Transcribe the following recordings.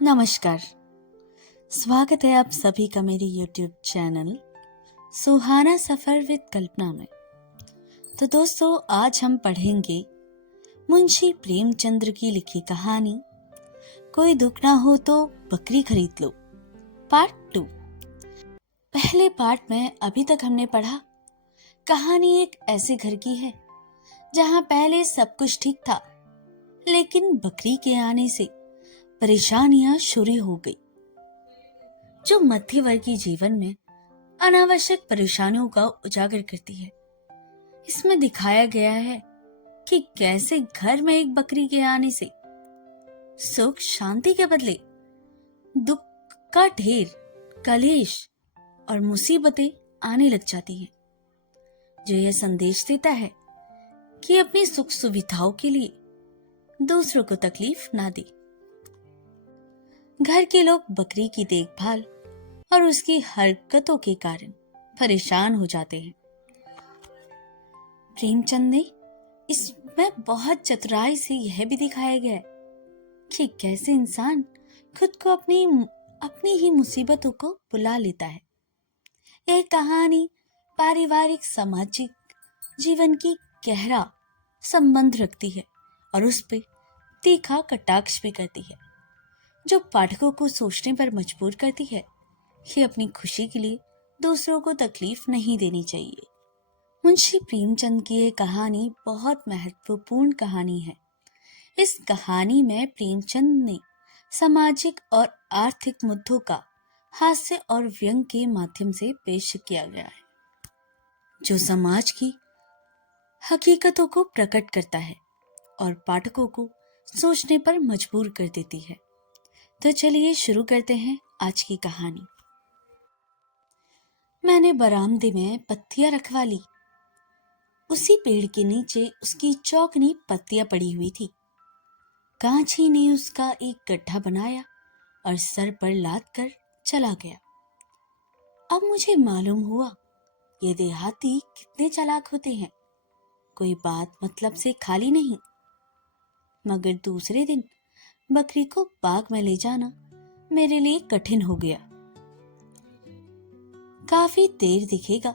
नमस्कार। स्वागत है आप सभी का मेरे YouTube channel Suhana Safar with Kalpana में। तो दोस्तों, आज हम पढ़ेंगे मुंशी प्रेमचंद्र की लिखी कहानी कोई दुख ना हो तो बकरी खरीद लो, पार्ट 2। पहले पार्ट में अभी तक हमने पढ़ा, कहानी एक ऐसे घर की है जहां पहले सब कुछ ठीक था, लेकिन बकरी के आने से परेशानियां शुरू हो गई, जो मध्यवर्गीय जीवन में अनावश्यक परेशानियों का उजागर करती है। इसमें दिखाया गया है कि कैसे घर में एक बकरी के आने से सुख शांति के बदले दुख का ढेर, कलेश और मुसीबतें आने लग जाती हैं, जो यह संदेश देता है कि अपनी सुख सुविधाओं के लिए दूसरों को तकलीफ ना दे। घर के लोग बकरी की देखभाल और उसकी हरकतों के कारण परेशान हो जाते हैं। प्रेमचंद ने इसमें बहुत चतुराई से यह भी दिखाया गया है कि कैसे इंसान खुद को अपनी ही मुसीबतों को बुला लेता है। यह कहानी पारिवारिक सामाजिक जीवन की गहरा संबंध रखती है और उस पर तीखा कटाक्ष भी करती है, जो पाठकों को सोचने पर मजबूर करती है कि अपनी खुशी के लिए दूसरों को तकलीफ नहीं देनी चाहिए। मुंशी प्रेमचंद की यह कहानी बहुत महत्वपूर्ण कहानी है। इस कहानी में प्रेमचंद ने सामाजिक और आर्थिक मुद्दों का हास्य और व्यंग के माध्यम से पेश किया गया है, जो समाज की हकीकतों को प्रकट करता है और पाठकों को सोचने पर मजबूर कर देती है। तो चलिए शुरू करते हैं आज की कहानी। मैंने बरामदे में पत्तियां रखवा ली। उसी पेड़ के नीचे उसकी चौकनी पत्तियां पड़ी हुई थी। कांची ने उसका एक गड्ढा बनाया और सर पर लाद कर चला गया। अब मुझे मालूम हुआ ये देहाती कितने चालाक होते हैं, कोई बात मतलब से खाली नहीं। मगर दूसरे दिन बकरी को बाग में ले जाना मेरे लिए कठिन हो गया। काफी देर दिखेगा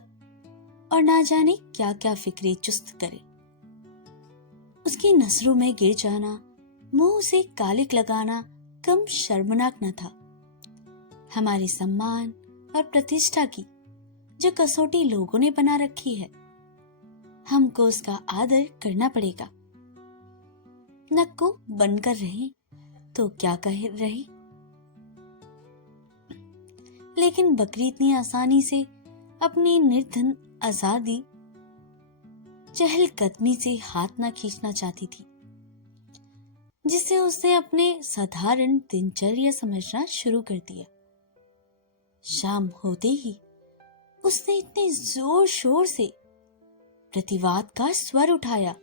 और ना जाने क्या क्या फिक्रे चुस्त करे। उसकी नजरों में गिर जाना, मुंह से कालिक लगाना कम शर्मनाक न था। हमारे सम्मान और प्रतिष्ठा की जो कसौटी लोगों ने बना रखी है, हमको उसका आदर करना पड़ेगा। नक को बनकर रहे तो क्या कह रहे। लेकिन बकरी इतनी आसानी से अपनी निर्धन आजादी चहलकदमी से हाथ ना खींचना चाहती थी, जिसे उसने अपने साधारण दिनचर्या समझना शुरू कर दिया। शाम होते ही उसने इतने जोर शोर से प्रतिवाद का स्वर उठाया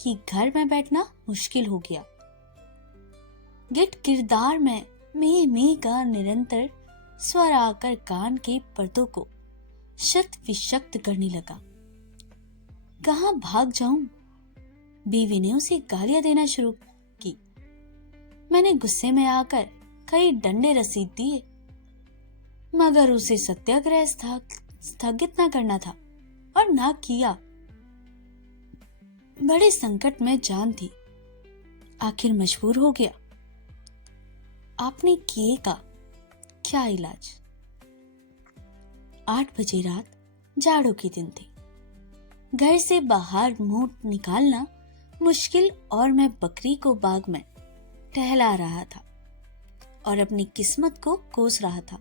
कि घर में बैठना मुश्किल हो गया। गिट किरदार में मैं का निरंतर स्वर आकर कान के पर्दों को शत विशक्त करने लगा। कहां भाग जाऊं? बीवी ने उसे गालियां देना शुरू की। मैंने गुस्से में आकर कई डंडे रसीद दिए, मगर उसे सत्याग्रह स्थगित न करना था और ना किया। बड़े संकट में जान थी, आखिर मजबूर हो गया। आपने किए का क्या इलाज? 8 बजे रात, जाड़ों के दिन थे। घर से बाहर मुंह निकालना मुश्किल और मैं बकरी को बाग में टहला रहा था और अपनी किस्मत को कोस रहा था।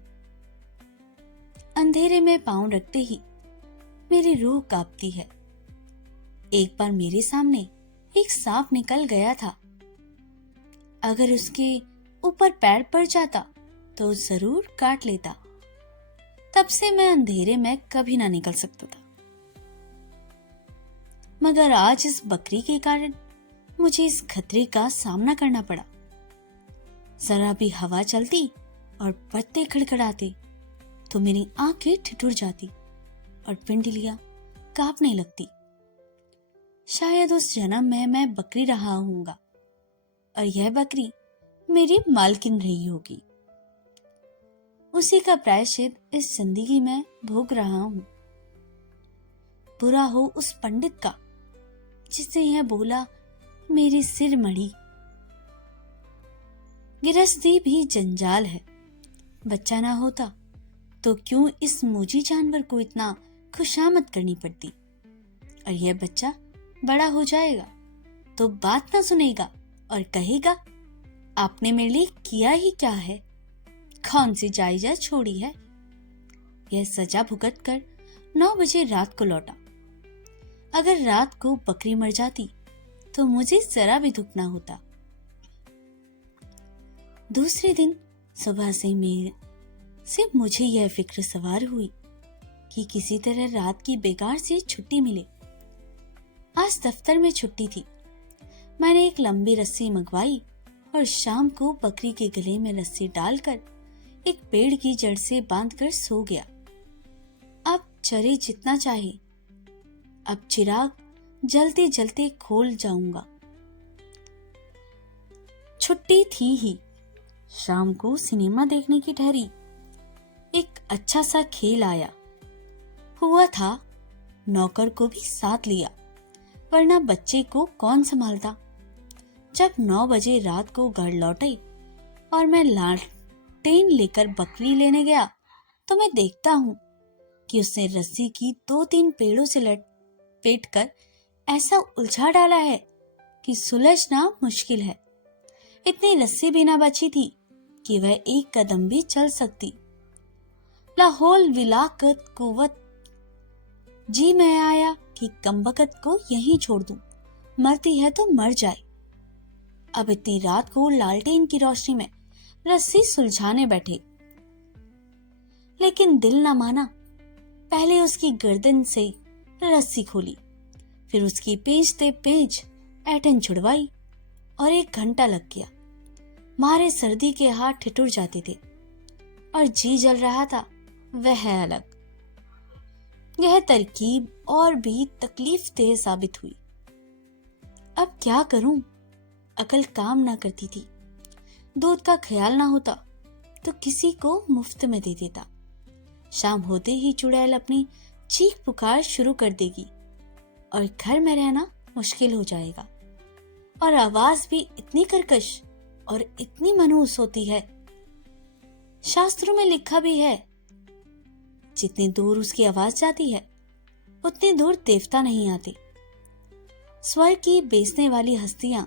अंधेरे में पांव रखते ही मेरी रूह कांपती है। एक बार मेरे सामने एक सांप निकल गया था। अगर उसके ऊपर पैर पड़ जाता तो जरूर काट लेता। तब से मैं अंधेरे में कभी ना निकल सकता था। मगर आज इस बकरी के कारण मुझे इस खतरे का सामना करना पड़ा। जरा भी हवा चलती और पत्ते खड़खड़ाते तो मेरी आंखें ठिठुर जाती और पिंडलियां कांपने लगती। शायद उस जन्म में मैं बकरी रहा हूंगा और यह बकरी मेरी मालकिन रही होगी। उसी का प्रायश्चित इस जिंदगी में भोग रहा हूं। बुरा हो उस पंडित का जिसने यह बोला मेरी सिर मड़ी। गिरहस्थी भी जंजाल है। बच्चा ना होता तो क्यों इस मोजी जानवर को इतना खुशामद करनी पड़ती। और यह बच्चा बड़ा हो जाएगा तो बात ना सुनेगा और कहेगा आपने मेरे लिए किया ही क्या है, कौन सी जायजा छोड़ी है। यह सजा भुगत कर 9 बजे रात को लौटा। अगर रात को बकरी मर जाती तो मुझे जरा भी दुख ना होता। दूसरे दिन सुबह से मुझे यह फिक्र सवार हुई कि किसी तरह रात की बेकार से छुट्टी मिले। आज दफ्तर में छुट्टी थी। मैंने एक लंबी रस्सी मंगवाई और शाम को बकरी के गले में रस्सी डालकर एक पेड़ की जड़ से बांधकर सो गया। अब चरे जितना चाहे, अब चिराग जलते जलते खोल जाऊंगा। छुट्टी थी ही। शाम को सिनेमा देखने की ठहरी। एक अच्छा सा खेल आया हुआ था। नौकर को भी साथ लिया, वरना बच्चे को कौन संभालता। जब 9 बजे रात को घर लौटे और मैं लालटेन लेकर बकरी लेने गया तो मैं देखता हूं कि उसने रस्सी की 2-3 पेड़ों से लपेट कर ऐसा उलझा डाला है कि सुलझना मुश्किल है। इतनी रस्सी भी ना बची थी कि वह एक कदम भी चल सकती। लाहौल विलाकत कुवत जी में आया कि कमबख्त को यहीं छोड़ दूं, मरती है तो मर जाए। अब इतनी रात को लालटेन की रोशनी में रस्सी सुलझाने बैठे, लेकिन दिल ना माना। पहले उसकी गर्दन से रस्सी खोली, फिर उसकी पेंचते पेंच ऐंठन छुड़वाई और 1 घंटा लग गया। मारे सर्दी के हाथ ठिठुर जाते थे और जी जल रहा था, वह अलग। यह तरकीब और भी तकलीफ देह साबित हुई। अब क्या करूं? अकल काम ना करती थी। दूध का ख्याल ना होता तो किसी को मुफ्त में दे देता। शाम होते ही चुड़ैल अपनी चीख पुकार शुरू कर देगी और घर में रहना मुश्किल हो जाएगा। और आवाज भी इतनी कर्कश और इतनी मनहूस होती है। शास्त्रों में लिखा भी है, जितनी दूर उसकी आवाज जाती है उतनी दूर देवता नहीं आते। स्वर की बेचने वाली हस्तियां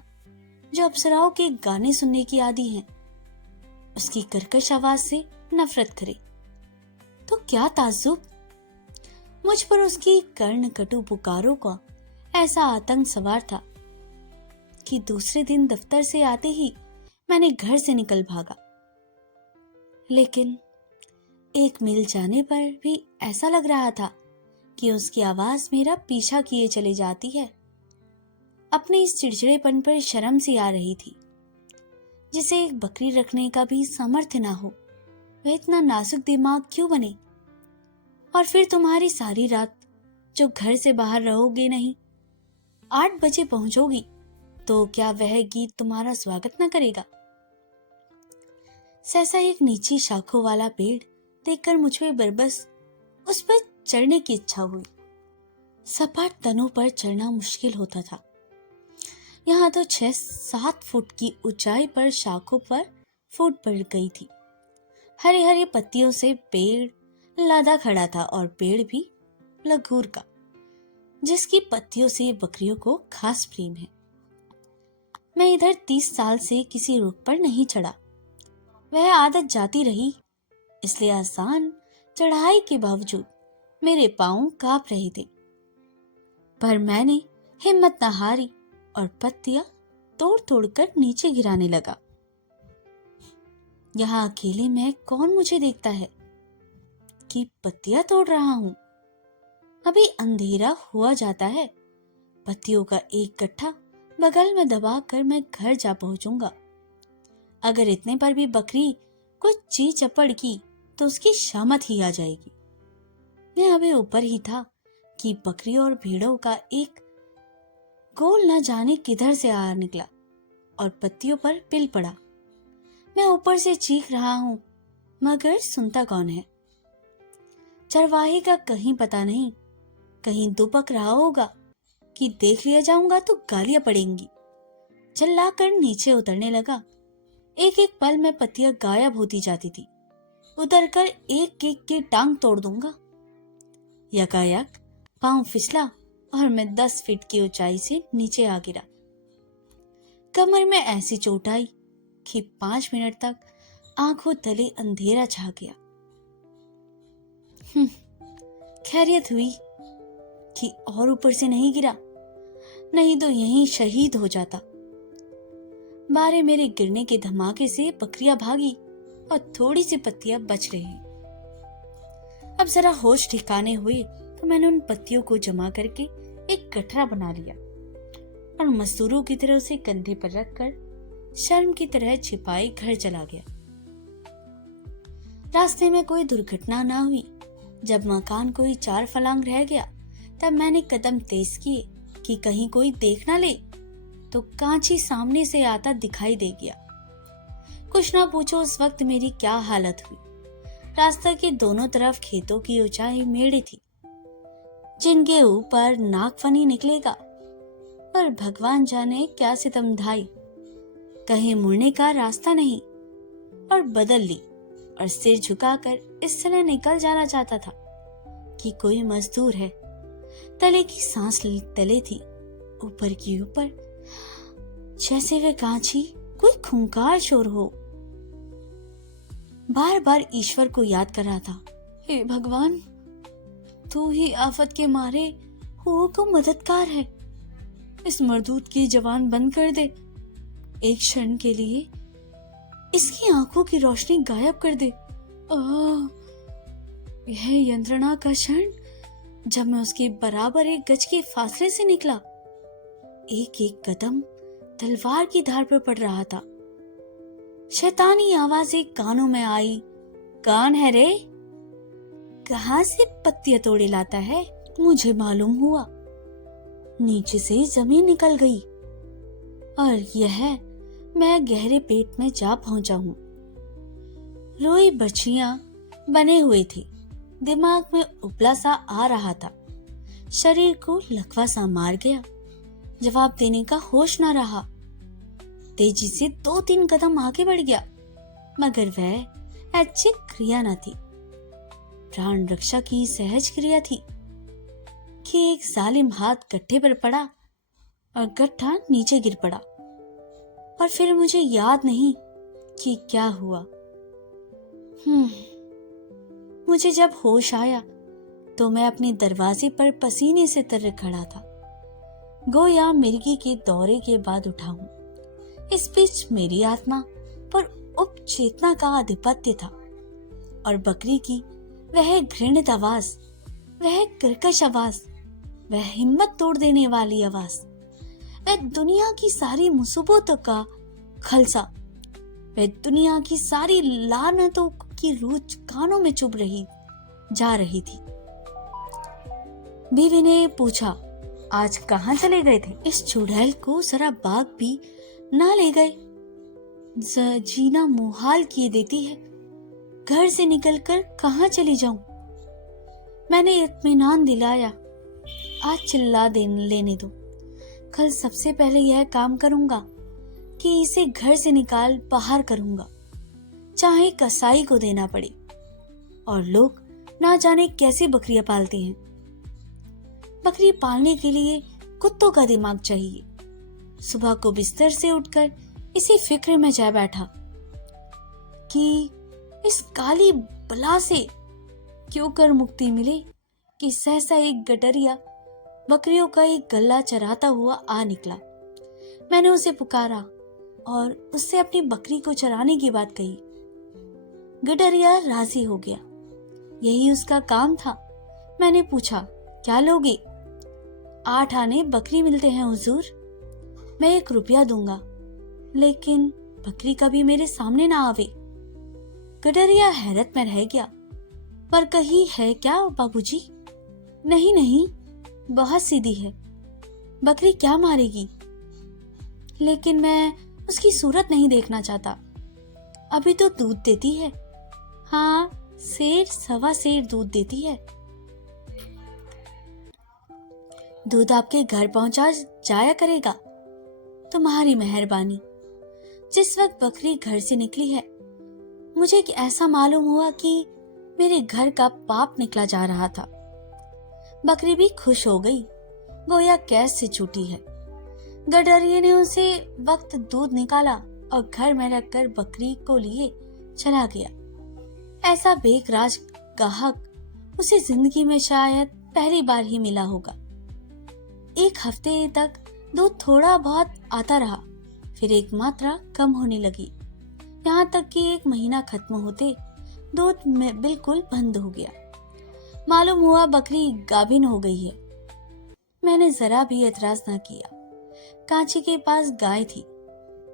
जो अप्सराओं के गाने सुनने की आदी हैं, उसकी कर्कश आवाज से नफरत करे तो क्या ताज्जुब। मुझ पर उसकी कर्ण कटु पुकारों का ऐसा आतंक सवार था कि दूसरे दिन दफ्तर से आते ही मैंने घर से निकल भागा। लेकिन 1 मील जाने पर भी ऐसा लग रहा था कि उसकी आवाज मेरा पीछा किए चली जाती है। अपने इस चिड़चिड़ेपन पर शर्म सी आ रही थी। जिसे एक बकरी रखने का भी सामर्थ्य ना हो, वह इतना नाजुक दिमाग क्यों बने। और फिर तुम्हारी सारी रात जो घर से बाहर रहोगे नहीं, 8 बजे पहुंचोगी तो क्या वह गीत तुम्हारा स्वागत न करेगा। सहसा एक नीची शाखों वाला पेड़ देखकर मुझे बरबस उस पर चढ़ने की इच्छा हुई। सपाट तनों पर चढ़ना मुश्किल होता था। यहाँ तो 6-7 फुट की ऊंचाई पर शाखों पर फूट पड़ गई थी। हरे हरे पत्तियों से पेड़ लादा खड़ा था और पेड़ भी लघूर का, जिसकी पत्तियों से बकरियों को खास प्रेम है। मैं इधर 30 साल से किसी रुख पर नहीं चढ़ा। वह आदत जाती रही, इसलिए आसान चढ़ाई के बावजूद मेरे पांव कांप रहे थे। पर मैंने हिम्मत न हारी और पत्तियां तोड़ तोड़ कर नीचे गिराने लगा। यहाँ अकेले में कौन मुझे देखता है कि पत्तियां तोड़ रहा हूं। अभी अंधेरा हुआ जाता है। पत्तियों का एक गट्ठा बगल में दबाकर मैं घर जा पहुंचूंगा। अगर इतने पर भी बकरी कुछ ची चपड़ की तो उसकी शामत ही आ जाएगी। मैं अभी ऊपर ही था कि बकरी और भेड़ों का एक गोल न जाने किधर से आ निकला और पत्तियों पर पिल पड़ा। मैं ऊपर से चीख रहा हूं, मगर सुनता कौन है। चरवाहे का कहीं पता नहीं, कहीं दुबक रहा होगा कि देख लिया जाऊंगा तो गालियां पड़ेंगी। चिल्लाकर नीचे उतरने लगा। एक एक पल में पत्तियां गायब होती जाती थी। उतरकर एक एक की टांग तोड़ दूंगा। यकायक पांव फिसला और मैं 10 फीट की ऊंचाई से नीचे आ गिरा। कमर में ऐसी चोट आई कि 5 मिनट तक आंखों तले अंधेरा छा गया। खैरियत हुई कि और ऊपर से नहीं गिरा, नहीं तो यहीं शहीद हो जाता। बारे मेरे गिरने के धमाके से बकरियां भागी और थोड़ी सी पत्तियां बच रही। अब जरा होश ठिकाने हुए तो मैंने उन पत्तियों को जमा करके एक गठरा बना लिया और मजदूरों की तरह उसे कंधे पर रखकर शर्म की तरह छिपाए घर चला गया। रास्ते में कोई दुर्घटना ना हुई। जब मकान कोई 4 फलांग रह गया तब मैंने कदम तेज किए कि कहीं कोई देख ना ले, तो कांची सामने से आता दिखाई दे गया। कुछ ना पूछो उस वक्त मेरी क्या हालत हुई। रास्ते के दोनों तरफ खेतों की ऊंचाई मेढ़े थी जिनके ऊपर नागफनी निकलेगा, पर भगवान जाने क्या सितम ढाई। कहीं मुड़ने का रास्ता नहीं और बदल ली और सिर झुकाकर इस तरह निकल जाना चाहता था कि कोई मजदूर है। तले की सांस तले थी, ऊपर की ऊपर, जैसे वे कांची कोई खूंखार शोर हो। बार बार ईश्वर को याद कर रहा था, हे भगवान, तू ही आफत के मारे हो को मददगार है। इस मरदूत की जवान बंद कर दे। एक क्षण के लिए इसकी आंखों की रोशनी गायब कर दे। यह यंत्रणा का क्षण जब मैं उसके बराबर 1 गज के फासले से निकला। एक एक कदम तलवार की धार पर पड़ रहा था। शैतानी आवाजें कानों में आई। कौन है रे? कहां से पत्तियां तोड़े लाता है? मुझे मालूम हुआ नीचे से जमीन निकल गई और यह मैं गहरे पेट में जा पहुंचा हूं। रोई बछियां बने हुए थी। दिमाग में उपला सा आ रहा था। शरीर को लकवा सा मार गया। जवाब देने का होश ना रहा। तेजी से 2-3 कदम आगे बढ़ गया, मगर वह ऐच्छिक क्रिया न थी, प्राण रक्षा की सहज क्रिया थी कि एक जालिम हाथ गट्ठे पर पड़ा और गट्ठा नीचे गिर पड़ा। और फिर मुझे याद नहीं कि क्या हुआ। मुझे जब होश आया तो मैं अपने दरवाजे पर पसीने से तर खड़ा था, गोया मिर्गी के दौरे के बाद उठा हूं। इस बीच मेरी आत्मा पर उपचेतना का आधिपत्य था और बकरी की वह घृणित आवाज, वह कर्कश आवाज, वह हिम्मत तोड़ देने वाली आवाज, वह दुनिया की सारी मुसीबतों का खलसा, वह दुनिया की सारी लानतों की रूच कानों में चुभ रही जा रही थी। बीवी ने पूछा, आज कहाँ चले गए थे? इस चुड़ैल को जरा बाग भी ना ले गए? जीना मुहाल किए देती है। घर से निकलकर कहाँ चली जाऊं? मैंने इत्मीनान दिलाया, आज चिल्ला लेने दो। कल सबसे पहले यह काम करूंगा कि इसे घर से निकाल बाहर करूंगा, चाहे कसाई को देना पड़े। और लोग ना जाने कैसे बकरियां पालते हैं। बकरी पालने के लिए कुत्तों का दिमाग चाहिए। सुबह को बिस्तर से उठकर इसी फिक्र में जा बैठा कि इस काली बला से क्यों कर मुक्ति मिले कि सहसा एक गडरिया बकरियों का एक गल्ला चराता हुआ आ निकला। मैंने उसे पुकारा और उससे अपनी बकरी को चराने की बात कही। गडरिया राजी हो गया, यही उसका काम था। मैंने पूछा, क्या लोगे? 8 आने बकरी मिलते हैं हुजूर। मैं 1 रुपया दूंगा, लेकिन बकरी कभी मेरे सामने ना आवे। गडरिया हैरत में रह गया, पर कही है क्या बाबूजी? नहीं नहीं, बहुत सीधी है, बकरी क्या मारेगी? लेकिन मैं उसकी सूरत नहीं देखना चाहता। अभी तो दूध देती है। हाँ, सेर सवा सेर दूध देती है। दूध आपके घर पहुंचा जाया करेगा। तुम्हारी मेहरबानी। जिस वक्त बकरी घर से निकली है, मुझे ऐसा मालूम हुआ कि मेरे घर का पाप निकला जा रहा था। बकरी भी खुश हो गई, गोया कैद से छूटी है। गडरिये ने उसे वक्त दूध निकाला और घर में रखकर बकरी को लिए चला गया। ऐसा बेकराज गाहक उसे जिंदगी में शायद पहली बार ही मिला होगा। एक हफ्ते तक दूध थोड़ा बहुत आता रहा, फिर एक मात्रा कम होने लगी, यहाँ तक कि एक महीना खत्म होते दूध में बिल्कुल बंद हो गया। मालूम हुआ बकरी गाभिन हो गई है। मैंने जरा भी एतराज न किया। कांची के पास गाय थी,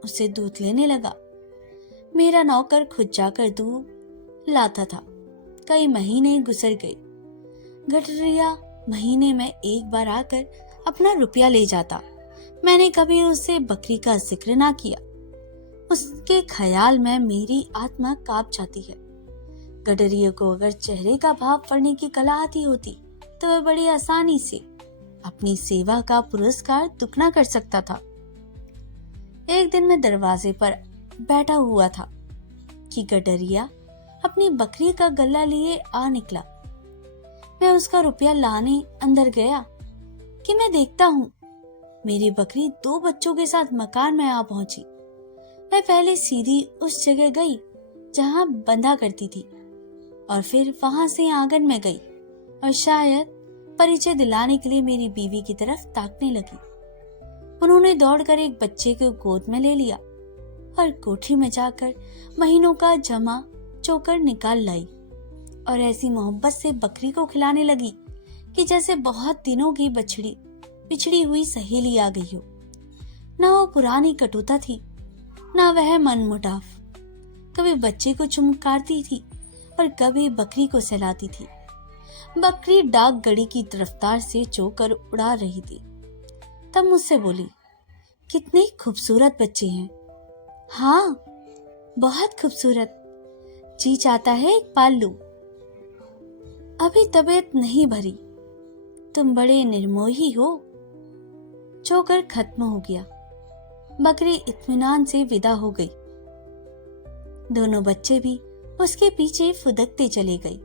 उससे दूध लेने लगा। मेरा नौकर खुद जाकर दूध लाता था। कई महीने गुजर गए। गडरिया महीने में एक बार आकर अपना रुपया ले जाता। मैंने कभी उससे बकरी का जिक्र ना किया। उसके ख्याल में मेरी आत्मा कांप जाती है। गडरिये को अगर चेहरे का भाव पढ़ने की कला आती होती तो वह बड़ी आसानी से अपनी सेवा का पुरस्कार दुगना कर सकता था। एक दिन मैं दरवाजे पर बैठा हुआ था कि गडरिया अपनी बकरी का गल्ला लिए आ निकला। मैं उसका रुपया लाने अंदर गया कि मैं देखता हूँ मेरी बकरी 2 बच्चों के साथ मकान में आ पहुंची। मैं पहले सीधी उस जगह गई जहां बंधा करती थी और फिर वहां से आंगन में गई और शायद परिचय दिलाने के लिए मेरी बीवी की तरफ ताकने लगी। उन्होंने दौड़कर एक बच्चे को गोद में ले लिया और कोठरी में जाकर महीनों का जमा चोकर निकाल लाई और ऐसी मोहब्बत से बकरी को खिलाने लगी कि जैसे बहुत दिनों की बिछड़ी हुई सहेली आ गई हो। न वो पुरानी कटुता थी, न वह मनमुटाव। कभी बच्चे को चुमकारती थी और कभी बकरी को सहलाती थी। बकरी डाक गड़ी की रफ्तार से चोकर उड़ा रही थी। तब मुझसे बोली, कितने खूबसूरत बच्चे हैं। हाँ, बहुत खूबसूरत। जी चाहता है एक पाल लूं। अभी तबीयत नहीं भरी। तुम बड़े निर्मोही हो। चोकर खत्म हो गया। बकरी इत्मीनान से विदा हो गई। दोनों बच्चे भी उसके पीछे फुदकते चले गए।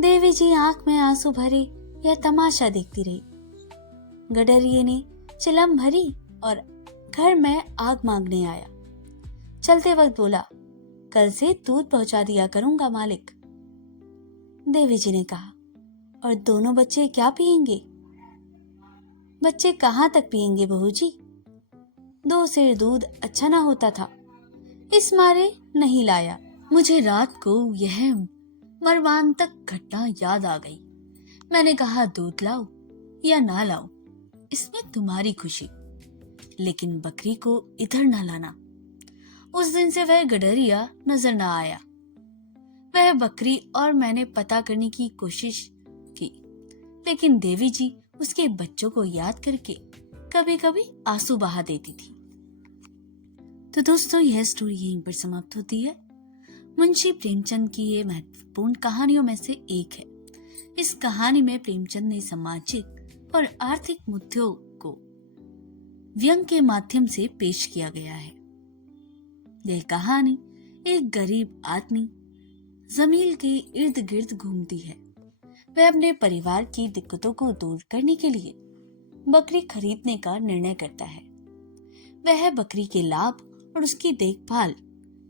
देवी जी आंख में आंसू भरे यह तमाशा देखती रही। गडरिये ने चिलम भरी और घर में आग मांगने आया। चलते वक्त बोला, कल से दूध पहुंचा दिया करूंगा मालिक। देवी जी ने कहा, और दोनों बच्चे क्या पिएंगे? बच्चे कहाँ तक पिएंगे बहू जी? 2 सेर दूध अच्छा ना होता था, इस मारे नहीं लाया। मुझे रात को यह मर्मांतक घटना याद आ गई। मैंने कहा, दूध लाओ या ना लाओ, इसमें तुम्हारी खुशी, लेकिन बकरी को इधर ना लाना। उस दिन से वह गडरिया नजर ना आया। वह बकरी और मैंने पता करने की कोशिश की, लेकिन देवी जी उसके बच्चों को याद करके कभी कभी आंसू बहा देती थी। तो दोस्तों, यह स्टोरी यहीं पर समाप्त होती है। मुंशी प्रेमचंद की ये महत्वपूर्ण कहानियों में से एक है। इस कहानी में प्रेमचंद ने सामाजिक और आर्थिक मुद्दों को व्यंग के माध्यम से पेश किया गया है। यह कहानी एक गरीब आदमी जमील के इर्द गिर्द घूमती है। वह अपने परिवार की दिक्कतों को दूर करने के लिए बकरी खरीदने का निर्णय करता है। वह बकरी के लाभ और उसकी देखभाल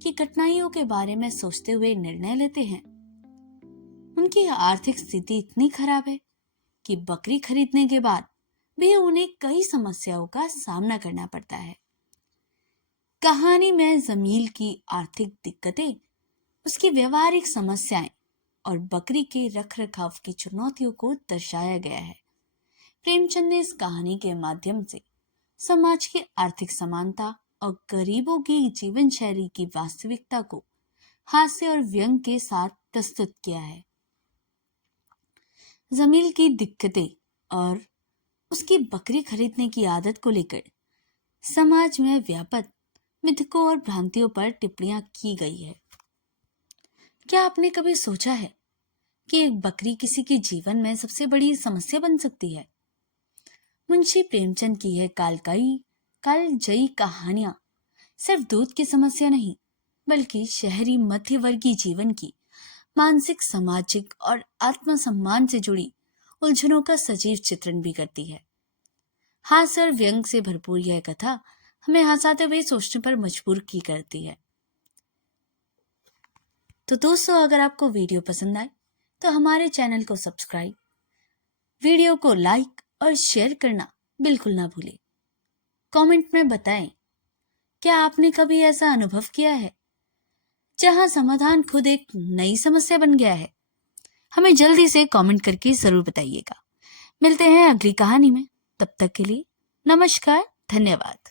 की कठिनाइयों के बारे में सोचते हुए निर्णय लेते हैं। उनकी आर्थिक स्थिति इतनी खराब है कि बकरी खरीदने के बाद भी उन्हें कई समस्याओं का सामना करना पड़ता है। कहानी में जमील की आर्थिक दिक्कतें, उसकी व्यवहारिक समस्याएं और बकरी के रखरखाव की चुनौतियों को दर्शाया गया है। प्रेमचंद ने इस कहानी के माध्यम से समाज की आर्थिक समानता और गरीबों की जीवन शैली की वास्तविकता को हास्य और व्यंग के साथ प्रस्तुत किया है। जमील की दिक्कतें और उसकी बकरी खरीदने की आदत को लेकर समाज में व्याप्त मिथकों और भ्रांतियों पर टिप्पणियां की गई है। क्या आपने कभी सोचा है कि एक बकरी किसी के जीवन में सबसे बड़ी समस्या बन सकती है? मुंशी प्रेमचंद की यह कालजयी कहानियां सिर्फ दूध की समस्या नहीं, बल्कि शहरी मध्यवर्गीय जीवन की मानसिक, सामाजिक और आत्मसम्मान से जुड़ी उलझनों का सजीव चित्रण भी करती है। हास्य और व्यंग से भरपूर यह कथा हमें हंसाते हुए सोचने पर मजबूर की करती है। तो दोस्तों, अगर आपको वीडियो पसंद आए तो हमारे चैनल को सब्सक्राइब, वीडियो को लाइक और शेयर करना बिल्कुल ना भूलें। कमेंट में बताएं, क्या आपने कभी ऐसा अनुभव किया है जहां समाधान खुद एक नई समस्या बन गया है? हमें जल्दी से कमेंट करके जरूर बताइएगा। मिलते हैं अगली कहानी में। तब तक के लिए नमस्कार, धन्यवाद।